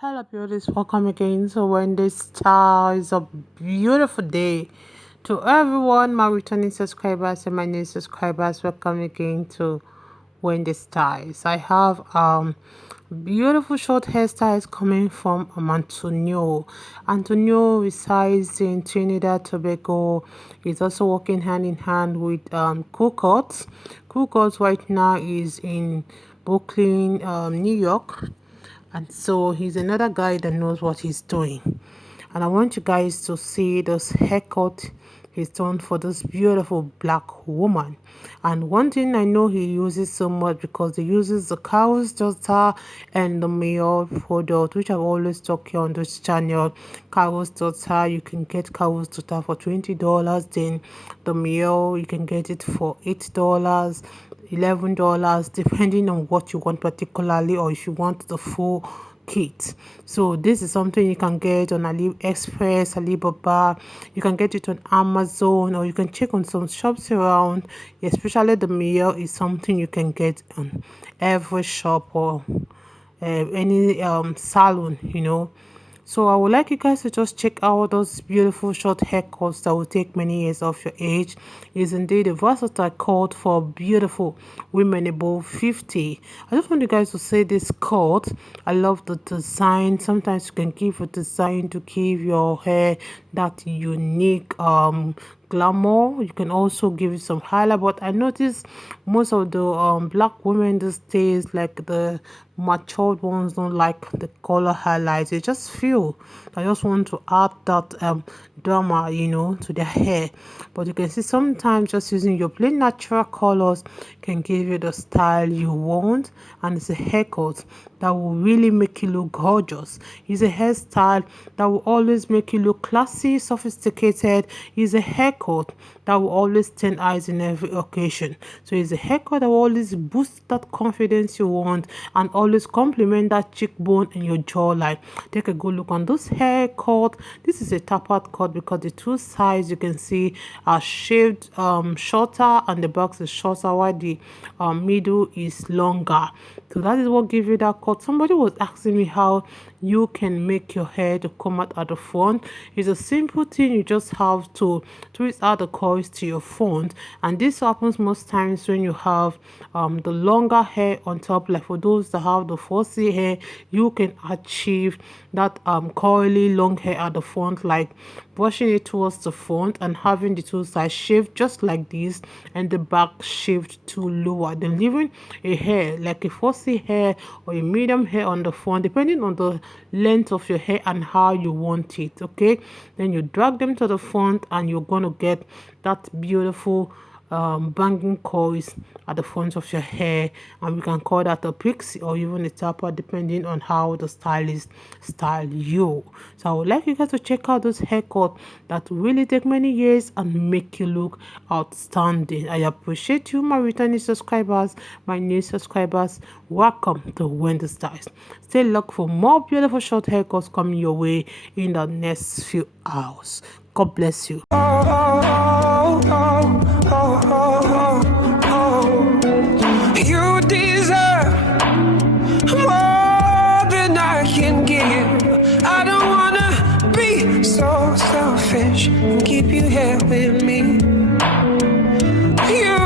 Hello beauties, welcome again. So when this star is a beautiful day to everyone, my returning subscribers and my new subscribers, welcome again to When the Styles. I have beautiful short hairstyles coming from Antonio. Antonio resides in Trinidad Tobago. He's also working hand in hand with Coco. Coco right now is in Brooklyn, New York, and so he's another guy that knows what he's doing. And I want you guys to see this haircut he's done for this beautiful black woman. And one thing I know he uses so much, because he uses the cow's daughter and the MIELLE product, which I've always talked here on this channel. Cow's daughter, you can get cow's daughter for $20. Then the MIELLE, you can get it for $8, $11, depending on what you want particularly, or if you want the full kit. So this is something you can get on AliExpress, Alibaba. You can get it on Amazon, or you can check on some shops around. Especially the MIELLE is something you can get on every shop or any salon. So I would like you guys to just check out those beautiful short haircuts that will take many years off your age. It's indeed a versatile cut for beautiful women above 50. I just want you guys to say this cut. I love the design. Sometimes you can give a design to give your hair that unique glamour. You can also give it some highlight, but I notice most of the black women these days, like the matured ones, don't like the color highlights. They just feel I just want to add that drama, to their hair. But you can see sometimes just using your plain natural colors can give you the style you want, and it's a haircut that will really make you look gorgeous. It's a hairstyle that will always make you look classy, sophisticated. It's a haircut that will always turn eyes in every occasion. So it's a haircut that will always boost that confidence you want and always complement that cheekbone and your jawline. Take a good look on this haircut. This is a tapered cut because the two sides you can see are shaved shorter, and the back is shorter while the middle is longer. So that is what gives you that cut. Somebody was asking me how you can make your hair to come out at the front. It's a simple thing. You just have to twist out the coils to your front, and this happens most times when you have the longer hair on top. Like for those that have the 4C hair, you can achieve that coily long hair at the front, like brushing it towards the front and having the two sides shaved just like this, and the back shaved to lower, then leaving a hair like a 4C hair or a medium hair on the front, depending on the length of your hair and how you want it. Okay, then you drag them to the front, and you're going to get that beautiful banging coils at the front of your hair, and we can call that a pixie or even a tapper, depending on how the stylist style you. So I would like you guys to check out those haircuts that will really take many years and make you look outstanding. I appreciate you, my returning subscribers, my new subscribers. Welcome to When the Styles. Stay locked for more beautiful short haircuts coming your way in the next few hours. God bless you. You deserve more than I can give. I don't wanna be so selfish and keep you here with me. You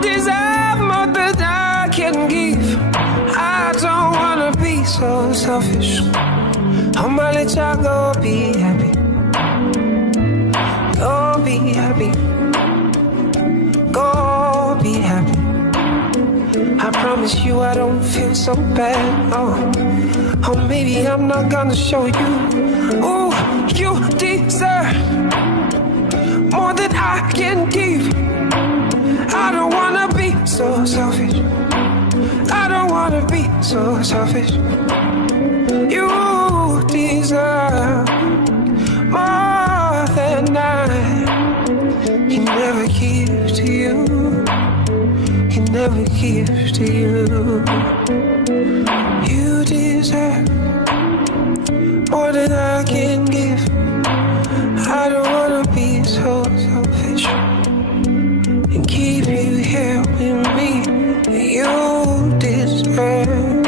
deserve more than I can give. I don't wanna be so selfish. I'ma let y'all go be happy. Go be happy. Go be happy. I promise you I don't feel so bad. Oh, maybe I'm not gonna show you. Oh, you deserve more than I can give. I don't wanna be so selfish. I don't wanna be so selfish. You deserve more than I can never give to you. Can never give to you. You deserve more than I can give. I don't wanna be so selfish and keep you here with me. You deserve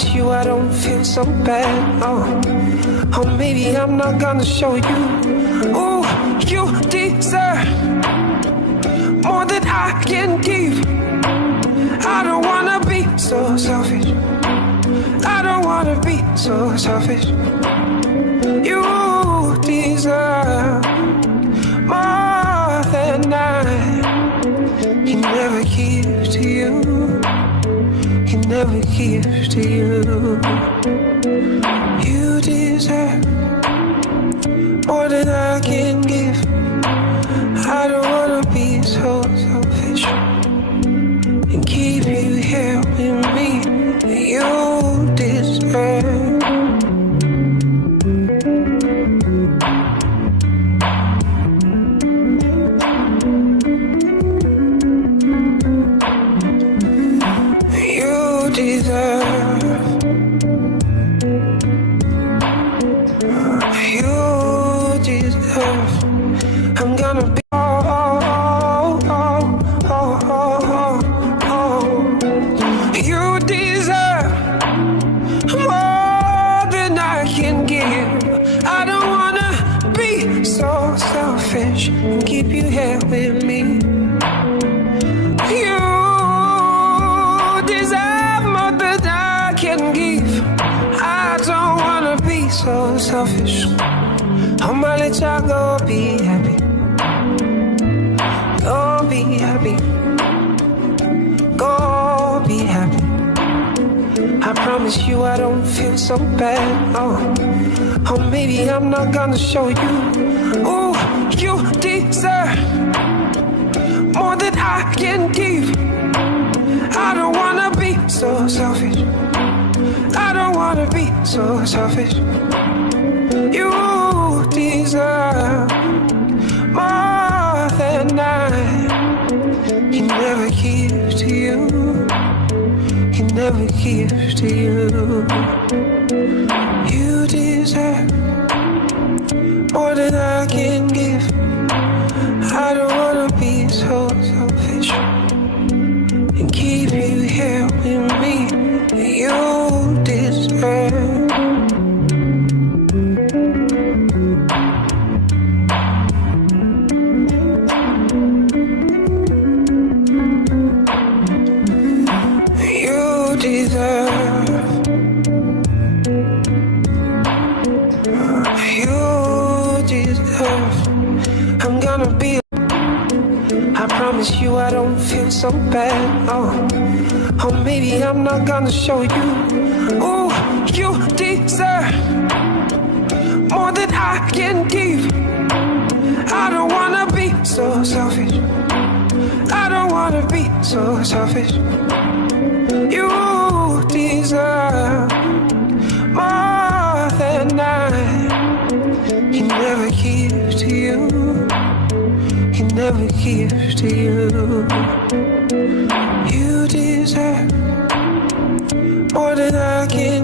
promise you I don't feel so bad. Oh, maybe I'm not gonna show you. Ooh, you deserve more than I can give. I don't wanna be so selfish. I don't wanna be so selfish. You deserve more than I can never give to you. Can never give to you. You deserve more than I can give. I don't wanna be so selfish and keep you here with me. You deserve. You deserve. You deserve. I'm gonna be. You deserve more than I can give. I don't wanna be so selfish and keep you here with me. You deserve more than I can give. I don't wanna be so selfish. I'ma let y'all go be happy. Go be happy. Go be happy. I promise you I don't feel so bad. Oh, maybe I'm not gonna show you. Ooh, you deserve more than I can give. I don't wanna be so selfish. I don't wanna be so selfish. You deserve more than I can never give to you. Can never give to you. You deserve more than I can give. I don't wanna be so selfish and keep you here with me. You deserve. You deserve. You deserve. I'm gonna be. I promise you I don't feel so bad. Oh, maybe I'm not gonna show you. Ooh, you deserve more than I can give. I don't wanna be so selfish. I don't wanna be so selfish. You deserve more than I can never give to you. Can never give to you. You deserve more than I can